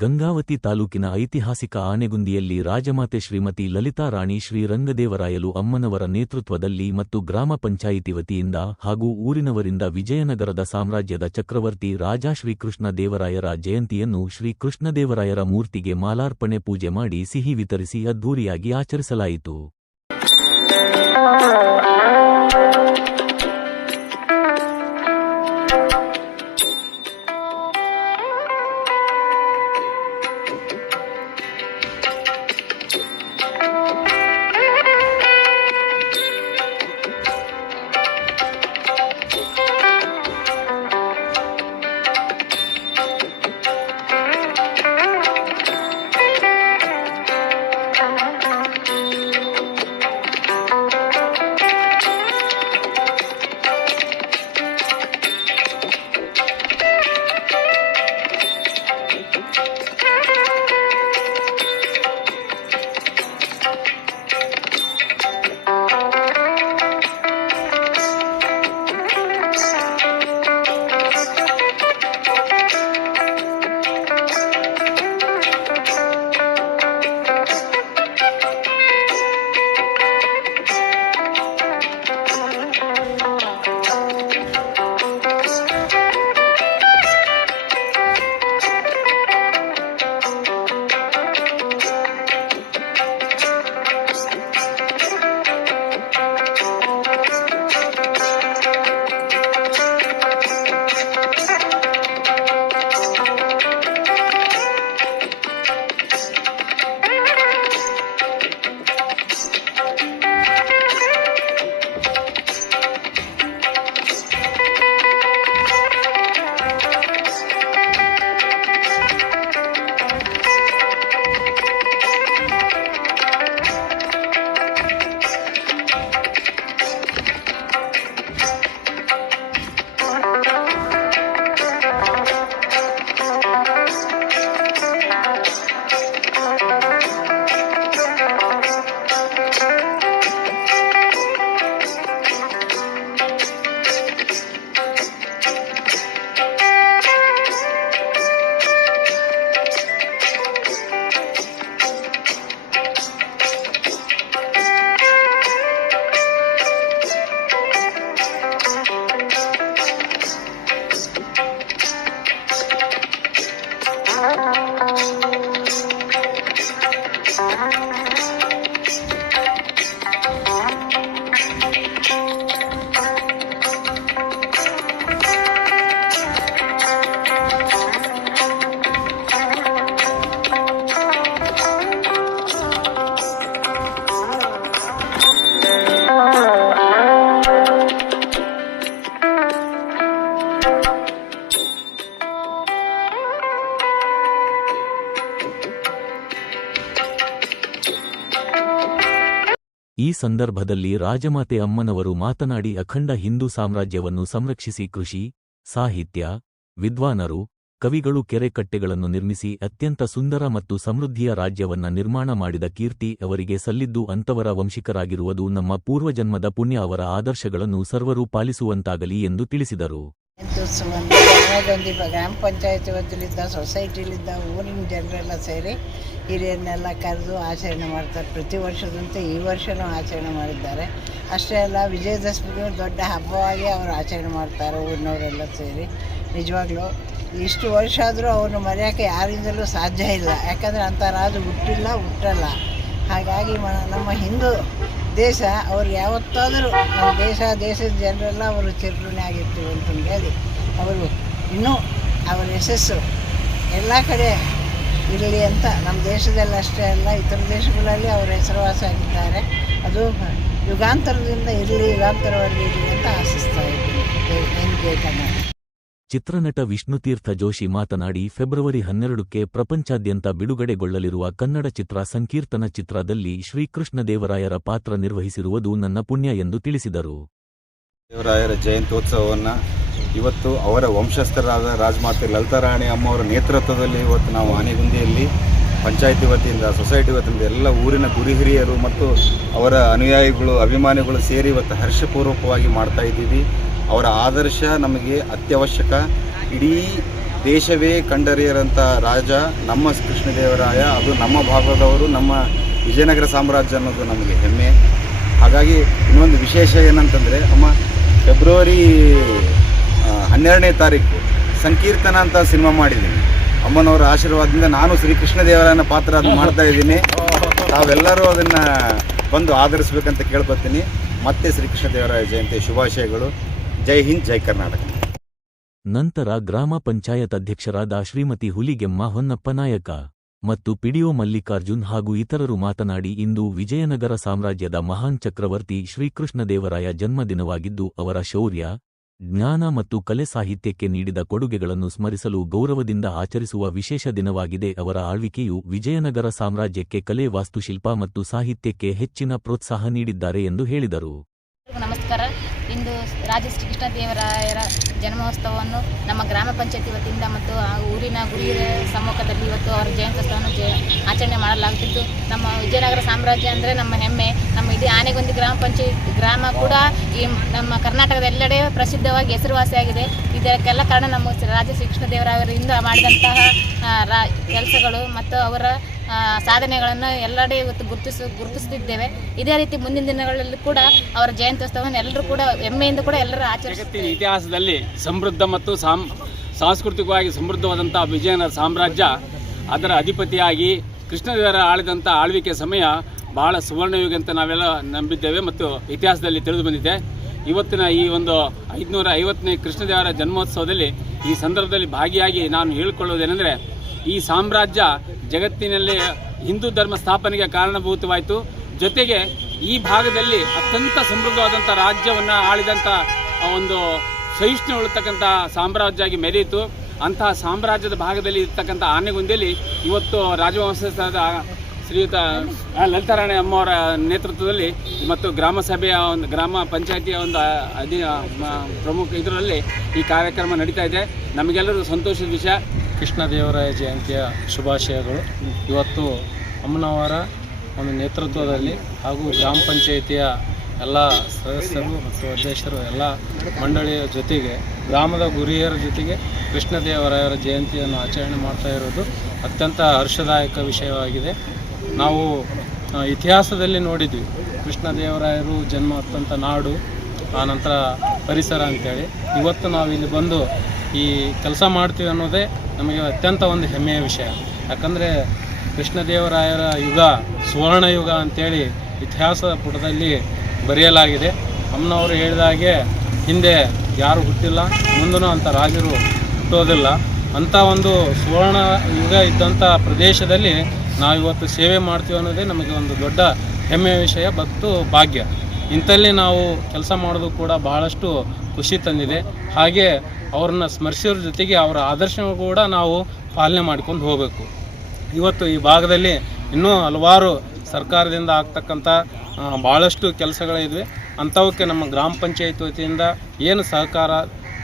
ಗಂಗಾವತಿ ತಾಲೂಕಿನ ಐತಿಹಾಸಿಕ ಆನೆಗುಂದಿಯಲ್ಲಿ ರಾಜಮಾತೆ ಶ್ರೀಮತಿ ಲಲಿತಾ ರಾಣಿ ಶ್ರೀರಂಗದೇವರಾಯಲು ಅಮ್ಮನವರ ನೇತೃತ್ವದಲ್ಲಿ ಮತ್ತು ಗ್ರಾಮ ಪಂಚಾಯಿತಿ ವತಿಯಿಂದ ಹಾಗೂ ಊರಿನವರಿಂದ ವಿಜಯನಗರದ ಸಾಮ್ರಾಜ್ಯದ ಚಕ್ರವರ್ತಿ ರಾಜ ಶ್ರೀಕೃಷ್ಣ ದೇವರಾಯರ ಜಯಂತಿಯನ್ನು ಶ್ರೀಕೃಷ್ಣದೇವರಾಯರ ಮೂರ್ತಿಗೆ ಮಾಲಾರ್ಪಣೆ ಪೂಜೆ ಮಾಡಿ ಸಿಹಿ ವಿತರಿಸಿ ಅದ್ಧೂರಿಯಾಗಿ ಆಚರಿಸಲಾಯಿತು. ಈ ಸಂದರ್ಭದಲ್ಲಿ ರಾಜಮಾತೆ ಅಮ್ಮನವರು ಮಾತನಾಡಿ ಅಖಂಡ ಹಿಂದೂ ಸಾಮ್ರಾಜ್ಯವನ್ನು ಸಂರಕ್ಷಿಸಿ ಕೃಷಿ, ಸಾಹಿತ್ಯ, ವಿದ್ವಾನರು, ಕವಿಗಳು ಕೆರೆ-ಕಟ್ಟೆಗಳನ್ನು ನಿರ್ಮಿಸಿ ಅತ್ಯಂತ ಸುಂದರ ಮತ್ತು ಸಮೃದ್ಧಿಯ ರಾಜ್ಯವನ್ನ ನಿರ್ಮಾಣ ಮಾಡಿದ ಕೀರ್ತಿ ಅವರಿಗೆ ಸಲ್ಲಿದ್ದು ಅಂಥವರ ವಂಶಿಕರಾಗಿರುವುದು ನಮ್ಮ ಪೂರ್ವಜನ್ಮದ ಪುಣ್ಯ. ಅವರ ಆದರ್ಶಗಳನ್ನು ಸರ್ವರೂ ಪಾಲಿಸುವಂತಾಗಲಿ ಎಂದು ತಿಳಿಸಿದರು. ಗ್ರಾಮ ಪಂಚಾಯತಿ ವತಿಯಿಂದ ಸೊಸೈಟಿಲಿದ್ದ ಊರಿನ ಜನರೆಲ್ಲ ಸೇರಿ ಹಿರಿಯರನ್ನೆಲ್ಲ ಕರೆದು ಆಚರಣೆ ಮಾಡ್ತಾರೆ. ಪ್ರತಿ ವರ್ಷದಂತೆ ಈ ವರ್ಷವೂ ಆಚರಣೆ ಮಾಡಿದ್ದಾರೆ. ಅಷ್ಟೇ ಅಲ್ಲ, ವಿಜಯದಶಮಿಗೂ ದೊಡ್ಡ ಹಬ್ಬವಾಗಿ ಅವರು ಆಚರಣೆ ಮಾಡ್ತಾರೆ ಊರಿನವರೆಲ್ಲ ಸೇರಿ. ನಿಜವಾಗ್ಲೂ ಇಷ್ಟು ವರ್ಷ ಆದರೂ ಅವ್ರನ್ನ ಮರೆಯೋಕ್ಕೆ ಯಾರಿಂದಲೂ ಸಾಧ್ಯ ಇಲ್ಲ. ಯಾಕಂದರೆ ಅಂಥ ರಾಜ ಹುಟ್ಟಲ್ಲ. ಹಾಗಾಗಿ ನಮ್ಮ ಹಿಂದೂ ದೇಶ ಅವ್ರು ಯಾವತ್ತಾದರೂ ನಮ್ಮ ದೇಶದ ಜನರೆಲ್ಲ ಅವರು ಚಿರಋಣಿ ಆಗಿರ್ತೀವಿ ಅಂತಂದು ಹೇಳಿ ಅವರು ಇನ್ನೂ ಅವರ ಯಶಸ್ಸು ಎಲ್ಲ ಕಡೆ ಇರಲಿ ಅಂತ ನಮ್ಮ ದೇಶದಲ್ಲಿ ಅಷ್ಟೇ ಅಲ್ಲ ಇತರ ದೇಶಗಳಲ್ಲಿ ಅವರ ಹೆಸರುವಾಸಿ ಆಗಿದ್ದಾರೆ. ಅದು ಯುಗಾಂತರದಿಂದ ಯುಗಾಂತರವರೆಗೆ ಇರಲಿ ಅಂತ ಆಶಿಸ್ತಾ ಇದ್ದೀನಿ. ಚಿತ್ರನಟ ವಿಷ್ಣುತೀರ್ಥ ಜೋಶಿ ಮಾತನಾಡಿ, ಫೆಬ್ರವರಿ 12ಕ್ಕೆ ಪ್ರಪಂಚಾದ್ಯಂತ ಬಿಡುಗಡೆಗೊಳ್ಳಲಿರುವ ಕನ್ನಡ ಚಿತ್ರ ಸಂಕೀರ್ತನ ಚಿತ್ರದಲ್ಲಿ ಶ್ರೀಕೃಷ್ಣದೇವರಾಯರ ಪಾತ್ರ ನಿರ್ವಹಿಸಿರುವುದು ನನ್ನ ಪುಣ್ಯ ಎಂದು ತಿಳಿಸಿದರು. ದೇವರಾಯರ ಜಯಂತ್ಯೋತ್ಸವವನ್ನು ಇವತ್ತು ಅವರ ವಂಶಸ್ಥರಾದ ರಾಜಮಾತೆ ಲಲಿತಾ ರಾಣಿ ಅಮ್ಮವರ ನೇತೃತ್ವದಲ್ಲಿ ಇವತ್ತು ನಾವು ಆನೆಗುಂದಿಯಲ್ಲಿ ಪಂಚಾಯಿತಿ ವತಿಯಿಂದ, ಸೊಸೈಟಿ ವತಿಯಿಂದ ಎಲ್ಲ ಊರಿನ ಗುರು ಹಿರಿಯರು ಮತ್ತು ಅವರ ಅನುಯಾಯಿಗಳು, ಅಭಿಮಾನಿಗಳು ಸೇರಿ ಇವತ್ತು ಹರ್ಷಪೂರ್ವಕವಾಗಿ ಮಾಡ್ತಾ ಇದ್ದೀವಿ. ಅವರ ಆದರ್ಶ ನಮಗೆ ಅತ್ಯವಶ್ಯಕ. ಇಡೀ ದೇಶವೇ ಕಂಡರಿಯರಂಥ ರಾಜ ನಮ್ಮ ಕೃಷ್ಣದೇವರಾಯ. ಅದು ನಮ್ಮ ಭಾಗದವರು, ನಮ್ಮ ವಿಜಯನಗರ ಸಾಮ್ರಾಜ್ಯ ಅನ್ನೋದು ನಮಗೆ ಹೆಮ್ಮೆ. ಹಾಗಾಗಿ ಇನ್ನೊಂದು ವಿಶೇಷ ಏನಂತಂದರೆ ಅಮ್ಮ, ಫೆಬ್ರವರಿ 12ನೇ ತಾರೀಕು ಸಂಕೀರ್ತನ ಅಂತ ಸಿನಿಮಾ ಮಾಡಿದ್ದೀನಿ. ಅಮ್ಮನವರ ಆಶೀರ್ವಾದದಿಂದ ನಾನು ಶ್ರೀಕೃಷ್ಣದೇವರಾಯನ ಪಾತ್ರ ಅದು ಮಾಡ್ತಾ ಇದ್ದೀನಿ. ತಾವೆಲ್ಲರೂ ಅದನ್ನು ಬಂದು ಆಧರಿಸ್ಬೇಕಂತ ಕೇಳ್ಕೊತೀನಿ. ಮತ್ತೆ ಶ್ರೀಕೃಷ್ಣದೇವರಾಯ ಜಯಂತಿ ಶುಭಾಶಯಗಳು. ಜೈ ಹಿಂದ್, ಜೈ ಕರ್ನಾಟಕ. ನಂತರ ಗ್ರಾಮ ಪಂಚಾಯತ್ ಅಧ್ಯಕ್ಷರಾದ ಶ್ರೀಮತಿ ಹುಲಿಗೆಮ್ಮ ಹೊನ್ನಪ್ಪನಾಯಕ ಮತ್ತು ಪಿಡಿಒ ಮಲ್ಲಿಕಾರ್ಜುನ್ ಹಾಗೂ ಇತರರು ಮಾತನಾಡಿ, ಇಂದು ವಿಜಯನಗರ ಸಾಮ್ರಾಜ್ಯದ ಮಹಾನ್ ಚಕ್ರವರ್ತಿ ಶ್ರೀಕೃಷ್ಣದೇವರಾಯ ಜನ್ಮದಿನವಾಗಿದ್ದು ಅವರ ಶೌರ್ಯ, ಜ್ಞಾನ ಮತ್ತು ಕಲೆ ಸಾಹಿತ್ಯಕ್ಕೆ ನೀಡಿದ ಕೊಡುಗೆಗಳನ್ನು ಸ್ಮರಿಸಲು ಗೌರವದಿಂದ ಆಚರಿಸುವ ವಿಶೇಷ ದಿನವಾಗಿದೆ. ಅವರ ಆಳ್ವಿಕೆಯು ವಿಜಯನಗರ ಸಾಮ್ರಾಜ್ಯಕ್ಕೆ ಕಲೆ, ವಾಸ್ತುಶಿಲ್ಪ ಮತ್ತು ಸಾಹಿತ್ಯಕ್ಕೆ ಹೆಚ್ಚಿನ ಪ್ರೋತ್ಸಾಹ ನೀಡಿದ್ದಾರೆ ಎಂದು ಹೇಳಿದರು. ನಮಸ್ಕಾರ. ಇಂದು ರಾಜ ಶ್ರೀಕೃಷ್ಣದೇವರಾಯರ ಜನ್ಮೋತ್ಸವವನ್ನು ನಮ್ಮ ಗ್ರಾಮ ಪಂಚಾಯತಿ ವತಿಯಿಂದ ಮತ್ತು ಊರಿನ ಗುರಿಯ ಸಮ್ಮುಖದಲ್ಲಿ ಇವತ್ತು ಅವರ ಜಯಂತ್ಯೋತ್ಸವವನ್ನು ಆಚರಣೆ ಮಾಡಲಾಗುತ್ತಿದ್ದು, ನಮ್ಮ ವಿಜಯನಗರ ಸಾಮ್ರಾಜ್ಯ ಅಂದರೆ ನಮ್ಮ ಹೆಮ್ಮೆ. ನಮ್ಮ ಇಡೀ ಆನೆಗೊಂದಿ ಗ್ರಾಮ ಕೂಡ ಈ ನಮ್ಮ ಕರ್ನಾಟಕದ ಎಲ್ಲೆಡೆ ಪ್ರಸಿದ್ಧವಾಗಿ ಹೆಸರುವಾಸಿಯಾಗಿದೆ. ಇದಕ್ಕೆಲ್ಲ ಕಾರಣ ನಮ್ಮ ರಾಜ ಶ್ರೀಕೃಷ್ಣದೇವರಾಯರಿಂದ ಮಾಡಿದಂತಹ ಕೆಲಸಗಳು ಮತ್ತು ಅವರ ಸಾಧನೆಗಳನ್ನು ಎಲ್ಲೆಡೆ ಇವತ್ತು ಗುರುತಿಸುತ್ತಿದ್ದೇವೆ. ಇದೇ ರೀತಿ ಮುಂದಿನ ದಿನಗಳಲ್ಲಿ ಕೂಡ ಅವರ ಜಯಂತ್ಯೋತ್ಸವವನ್ನು ಎಲ್ಲರೂ ಕೂಡ ಹೆಮ್ಮೆಯಿಂದ ಕೂಡ ಎಲ್ಲರೂ ಆಚರಿಸುತ್ತಾರೆ. ಇತಿಹಾಸದಲ್ಲಿ ಸಮೃದ್ಧ ಮತ್ತು ಸಾಂಸ್ಕೃತಿಕವಾಗಿ ಸಮೃದ್ಧವಾದಂಥ ವಿಜಯನಗರ ಸಾಮ್ರಾಜ್ಯ, ಅದರ ಅಧಿಪತಿಯಾಗಿ ಕೃಷ್ಣದೇವರ ಆಳಿದಂಥ ಆಳ್ವಿಕೆ ಸಮಯ ಬಹಳ ಸುವರ್ಣಯುಗ ಅಂತ ನಾವೆಲ್ಲ ನಂಬಿದ್ದೇವೆ ಮತ್ತು ಇತಿಹಾಸದಲ್ಲಿ ತಿಳಿದು ಬಂದಿದೆ. ಇವತ್ತಿನ ಈ ಒಂದು 550ನೇ ಕೃಷ್ಣದೇವರ ಜನ್ಮೋತ್ಸವದಲ್ಲಿ ಈ ಸಂದರ್ಭದಲ್ಲಿ ಭಾಗಿಯಾಗಿ ನಾನು ಹೇಳಿಕೊಳ್ಳುವುದೇನೆಂದರೆ, ಈ ಸಾಮ್ರಾಜ್ಯ ಜಗತ್ತಿನಲ್ಲಿ ಹಿಂದೂ ಧರ್ಮ ಸ್ಥಾಪನೆಗೆ ಕಾರಣಭೂತವಾಯಿತು. ಜೊತೆಗೆ ಈ ಭಾಗದಲ್ಲಿ ಅತ್ಯಂತ ಸಮೃದ್ಧವಾದಂಥ ರಾಜ್ಯವನ್ನು ಆಳಿದಂಥ ಒಂದು ಸಹಿಷ್ಣುತಕ್ಕಂಥ ಸಾಮ್ರಾಜ್ಯ ಆಗಿ ಮೆರೆಯಿತು. ಅಂತಹ ಸಾಮ್ರಾಜ್ಯದ ಭಾಗದಲ್ಲಿ ಇರ್ತಕ್ಕಂಥ ಆನೆಗುಂದಿಯಲ್ಲಿ ಇವತ್ತು ರಾಜವಂಶಸ್ಥರಾದ ಶ್ರೀಯುತ ಲಲಿತಾರಾಣಿ ಅಮ್ಮವರ ನೇತೃತ್ವದಲ್ಲಿ ಮತ್ತು ಗ್ರಾಮ ಸಭೆಯ ಒಂದು ಗ್ರಾಮ ಪಂಚಾಯತಿಯ ಒಂದು ಪ್ರಮುಖ ಇದರಲ್ಲಿ ಈ ಕಾರ್ಯಕ್ರಮ ನಡೀತಾ ಇದೆ. ನಮಗೆಲ್ಲರೂ ಸಂತೋಷದ ವಿಷಯ. ಕೃಷ್ಣದೇವರಾಯ ಜಯಂತಿಯ ಶುಭಾಶಯಗಳು. ಇವತ್ತು ಅಮ್ಮನವರ ಒಂದು ನೇತೃತ್ವದಲ್ಲಿ ಹಾಗೂ ಗ್ರಾಮ ಪಂಚಾಯಿತಿಯ ಎಲ್ಲ ಸದಸ್ಯರು ಮತ್ತು ಅಧ್ಯಕ್ಷರು ಎಲ್ಲ ಮಂಡಳಿಯ ಜೊತೆಗೆ ಗ್ರಾಮದ ಗುರಿಯರ ಜೊತೆಗೆ ಕೃಷ್ಣದೇವರಾಯರ ಜಯಂತಿಯನ್ನು ಆಚರಣೆ ಮಾಡ್ತಾ ಇರೋದು ಅತ್ಯಂತ ಹರ್ಷದಾಯಕ ವಿಷಯವಾಗಿದೆ. ನಾವು ಇತಿಹಾಸದಲ್ಲಿ ನೋಡಿದ್ವಿ, ಕೃಷ್ಣದೇವರಾಯರು ಜನ್ಮ ಹೊತ್ತಂಥ ನಾಡು, ಆನಂತರ ಪರಿಸರ ಅಂಥೇಳಿ. ಇವತ್ತು ನಾವು ಇಲ್ಲಿ ಬಂದು ಈ ಕೆಲಸ ಮಾಡ್ತೀವಿ ಅನ್ನೋದೇ ನಮಗೆ ಅತ್ಯಂತ ಒಂದು ಹೆಮ್ಮೆಯ ವಿಷಯ. ಯಾಕಂದರೆ ಕೃಷ್ಣದೇವರಾಯರ ಯುಗ ಸುವರ್ಣ ಯುಗ ಅಂಥೇಳಿ ಇತಿಹಾಸದ ಪುಟದಲ್ಲಿ ಬರೆಯಲಾಗಿದೆ. ಅಮ್ಮನವರು ಹೇಳಿದ ಹಾಗೆ ಹಿಂದೆ ಯಾರು ಹುಟ್ಟಿಲ್ಲ, ಮುಂದೂ ಅಂಥ ರಾಜರು ಹುಟ್ಟೋದಿಲ್ಲ. ಅಂಥ ಒಂದು ಸುವರ್ಣ ಯುಗ ಇದ್ದಂಥ ಪ್ರದೇಶದಲ್ಲಿ ನಾವಿವತ್ತು ಸೇವೆ ಮಾಡ್ತೀವಿ ಅನ್ನೋದೇ ನಮಗೆ ಒಂದು ದೊಡ್ಡ ಹೆಮ್ಮೆಯ ವಿಷಯ ಮತ್ತು ಭಾಗ್ಯ. ಇಂಥಲ್ಲಿ ನಾವು ಕೆಲಸ ಮಾಡೋದು ಕೂಡ ಬಹಳಷ್ಟು ಖುಷಿ ತಂದಿದೆ. ಹಾಗೆ ಅವ್ರನ್ನ ಸ್ಮರಿಸೋರ ಜೊತೆಗೆ ಅವರ ಆದರ್ಶಗಳು ಕೂಡ ನಾವು ಪಾಲನೆ ಮಾಡ್ಕೊಂಡು ಹೋಗಬೇಕು. ಇವತ್ತು ಈ ಭಾಗದಲ್ಲಿ ಇನ್ನೂ ಹಲವಾರು ಸರ್ಕಾರದಿಂದ ಆಗ್ತಕ್ಕಂಥ ಭಾಳಷ್ಟು ಕೆಲಸಗಳಿವೆ. ಅಂಥವಕ್ಕೆ ನಮ್ಮ ಗ್ರಾಮ ಪಂಚಾಯತ್ ವತಿಯಿಂದ ಏನು ಸಹಕಾರ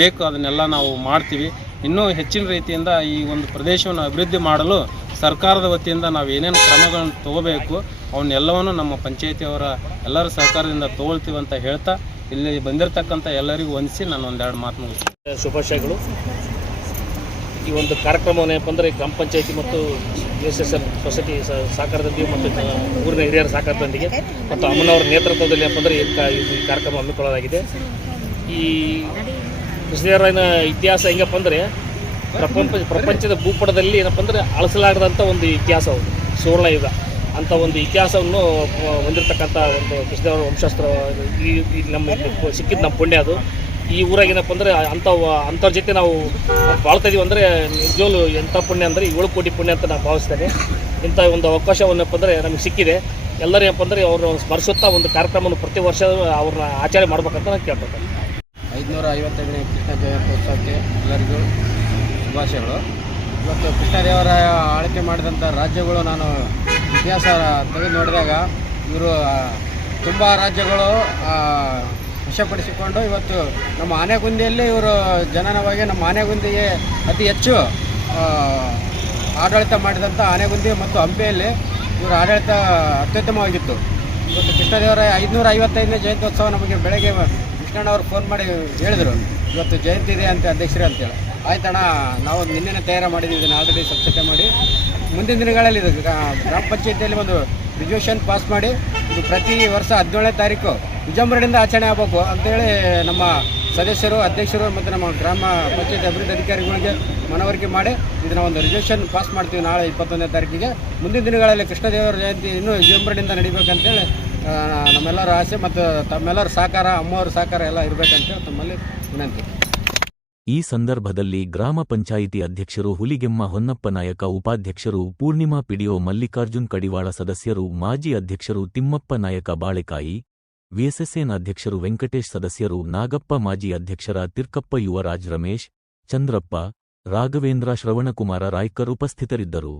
ಬೇಕು ಅದನ್ನೆಲ್ಲ ನಾವು ಮಾಡ್ತೀವಿ. ಇನ್ನೂ ಹೆಚ್ಚಿನ ರೀತಿಯಿಂದ ಈ ಒಂದು ಪ್ರದೇಶವನ್ನು ಅಭಿವೃದ್ಧಿ ಮಾಡಲು ಸರ್ಕಾರದ ವತಿಯಿಂದ ನಾವು ಏನೇನು ಕ್ರಮಗಳನ್ನು ತಗೋಬೇಕು ಅವನ್ನೆಲ್ಲವನ್ನು ನಮ್ಮ ಪಂಚಾಯತಿಯವರ ಎಲ್ಲರ ಸಹಕಾರದಿಂದ ತಗೊಳ್ತೀವಿ ಅಂತ ಹೇಳ್ತಾ ಇಲ್ಲಿ ಬಂದಿರತಕ್ಕಂಥ ಎಲ್ಲರಿಗೂ ವಂದಿಸಿ ನಾನು ಒಂದೆರಡು ಮಾತು ಮುಗಿಸ್ತೀನಿ. ಶುಭಾಶಯಗಳು. ಈ ಒಂದು ಕಾರ್ಯಕ್ರಮವನ್ನು ಏನಪ್ಪ ಅಂದರೆ ಗ್ರಾಮ ಪಂಚಾಯತಿ ಮತ್ತು SSL ಸೊಸೈಟಿ ಸಹಕಾರದೊಂದಿಗೆ ಮತ್ತು ಊರಿನ ಹಿರಿಯರ ಸಹಕಾರದೊಂದಿಗೆ ಮತ್ತು ಅಮ್ಮನವರ ನೇತೃತ್ವದಲ್ಲಿ ಏನಪ್ಪ ಅಂದರೆ ಈ ಕಾರ್ಯಕ್ರಮ ಹಮ್ಮಿಕೊಳ್ಳಲಾಗಿದೆ. ಈ ಕೃಷ್ಣದೇವರಾಯನ ಇತಿಹಾಸ ಹೆಂಗಪ್ಪ ಅಂದರೆ ಪ್ರಪಂಚದ ಭೂಪಟದಲ್ಲಿ ಏನಪ್ಪ ಅಂದರೆ ಅಳಿಸಲಾಗದಂಥ ಒಂದು ಇತಿಹಾಸ, ಸುವರ್ಣ ಯುಗ ಅಂಥ ಒಂದು ಇತಿಹಾಸವನ್ನು ಹೊಂದಿರತಕ್ಕಂಥ ಒಂದು ಕೃಷ್ಣದೇವರ ವಂಶಸ್ತ್ರ ಈ ನಮ್ಮ ಸಿಕ್ಕಿದ್ದು ನಮ್ಮ ಪುಣ್ಯ. ಅದು ಈ ಊರಾಗ ಏನಪ್ಪ ಅಂದರೆ ಅಂಥವ್ರ ಜೊತೆ ನಾವು ಬಾಳ್ತಾ ಇದೀವಿ ಅಂದರೆ ನಿಜವಾಗ್ಲೂ ಎಂಥ ಪುಣ್ಯ ಅಂದರೆ 7 ಕೋಟಿ ಪುಣ್ಯ ಅಂತ ನಾನು ಭಾವಿಸ್ತೇನೆ. ಇಂಥ ಒಂದು ಅವಕಾಶವನ್ನಪ್ಪ ಅಂದರೆ ನಮಗೆ ಸಿಕ್ಕಿದೆ. ಎಲ್ಲರೂ ಏನಪ್ಪ ಅಂದರೆ ಅವ್ರನ್ನ ಸ್ಮರಿಸುತ್ತಾ ಒಂದು ಕಾರ್ಯಕ್ರಮವನ್ನು ಪ್ರತಿ ವರ್ಷ ಅವ್ರನ್ನ ಆಚರಣೆ ಮಾಡ್ಬೇಕಂತ ನಾನು ಕೇಳ್ಬೇಕು. 555ನೇ ಕೃಷ್ಣ ಜಯಂತ್ಯೋತ್ಸವಕ್ಕೆ ಎಲ್ಲರಿಗೂ ಶುಭಾಶಯಗಳು. ಇವತ್ತು ಕೃಷ್ಣದೇವರಾಯ ಆಳ್ವಿಕೆ ಮಾಡಿದಂಥ ರಾಜ್ಯಗಳು ನಾನು ಇತಿಹಾಸ ತೆಗೆದು ನೋಡಿದಾಗ ಇವರು ತುಂಬ ರಾಜ್ಯಗಳು ವಶಪಡಿಸಿಕೊಂಡು ಇವತ್ತು ನಮ್ಮ ಆನೆಗುಂದಿಯಲ್ಲಿ ಇವರು ಜನನವಾಗಿ ನಮ್ಮ ಆನೆಗುಂದಿಗೆ ಅತಿ ಹೆಚ್ಚು ಆಡಳಿತ ಮಾಡಿದಂಥ ಆನೆಗುಂದಿ ಮತ್ತು ಹಂಪಿಯಲ್ಲಿ ಇವರ ಆಡಳಿತ ಅತ್ಯುತ್ತಮವಾಗಿತ್ತು. ಇವತ್ತು ಕೃಷ್ಣದೇವರಾಯ 555ನೇ ಜಯಂತ್ಯೋತ್ಸವ ನಮಗೆ ಬೆಳಗ್ಗೆ ಕೃಷ್ಣಣ್ಣವ್ರು ಫೋನ್ ಮಾಡಿ ಹೇಳಿದರು, ಇವತ್ತು ಜಯಂತಿ ಇದೆ ಅಂತ ಅಧ್ಯಕ್ಷರೇ ಅಂತೇಳಿ. ಆಯ್ತಣ್ಣ, ನಾವು ನಿನ್ನೆ ತಯಾರು ಮಾಡಿದ್ದೀವಿ, ಇದನ್ನು ಆಲ್ರೆಡಿ ಸ್ವಚ್ಛತೆ ಮಾಡಿ ಮುಂದಿನ ದಿನಗಳಲ್ಲಿ ಇದು ಗ್ರಾಮ ಪಂಚಾಯತಿಯಲ್ಲಿ ಒಂದು ರಿಸಲ್ಯೂಷನ್ ಪಾಸ್ ಮಾಡಿ ಇದು ಪ್ರತಿ ವರ್ಷ 17ನೇ ತಾರೀಕು ವಿಜೃಂಭಣೆಯಿಂದ ಆಚರಣೆ ಆಗಬೇಕು ಅಂತೇಳಿ ನಮ್ಮ ಸದಸ್ಯರು, ಅಧ್ಯಕ್ಷರು ಮತ್ತು ನಮ್ಮ ಗ್ರಾಮ ಪಂಚಾಯತಿ ಅಭಿವೃದ್ಧಿ ಅಧಿಕಾರಿಗಳಿಗೆ ಮನವರಿಕೆ ಮಾಡಿ ಇದನ್ನು ಒಂದು ರಿಸಲ್ಯೂಷನ್ ಪಾಸ್ ಮಾಡ್ತೀವಿ ನಾಳೆ 21ನೇ ತಾರೀಕಿಗೆ. ಮುಂದಿನ ದಿನಗಳಲ್ಲಿ ಕೃಷ್ಣದೇವರ ಜಯಂತಿ ಇನ್ನೂ ವಿಜೃಂಭಣೆಯಿಂದ ನಡಿಬೇಕಂತೇಳಿ ನಮ್ಮೆಲ್ಲರ ಆಸೆ ಮತ್ತು ತಮ್ಮೆಲ್ಲರ ಸಹಕಾರ, ಅಮ್ಮವ್ರ ಸಹಕಾರ ಎಲ್ಲ ಇರಬೇಕಂತೇಳಿ ತಮ್ಮಲ್ಲಿ ವಿನಂತಿ. ಈ ಸಂದರ್ಭದಲ್ಲಿ ಗ್ರಾಮ ಪಂಚಾಯಿತಿ ಅಧ್ಯಕ್ಷರು ಹುಲಿಗೆಮ್ಮ ಹೊನ್ನಪ್ಪ ನಾಯಕ, ಉಪಾಧ್ಯಕ್ಷರು ಪೂರ್ಣಿಮಾ ಪಿಡಿಒ, ಮಲ್ಲಿಕಾರ್ಜುನ್ ಕಡಿವಾಳ, ಸದಸ್ಯರು ಮಾಜಿ ಅಧ್ಯಕ್ಷರು ತಿಮ್ಮಪ್ಪ ನಾಯಕ ಬಾಳೆಕಾಯಿ, ವಿಎಸ್ಎಸ್ಎನ್ ಅಧ್ಯಕ್ಷರು ವೆಂಕಟೇಶ್, ಸದಸ್ಯರು ನಾಗಪ್ಪ, ಮಾಜಿ ಅಧ್ಯಕ್ಷರ ತಿರ್ಕಪ್ಪ, ಯುವರಾಜ್, ರಮೇಶ್, ಚಂದ್ರಪ್ಪ, ರಾಘವೇಂದ್ರ, ಶ್ರವಣಕುಮಾರ ರಾಯ್ಕರ್ ಉಪಸ್ಥಿತರಿದ್ದರು.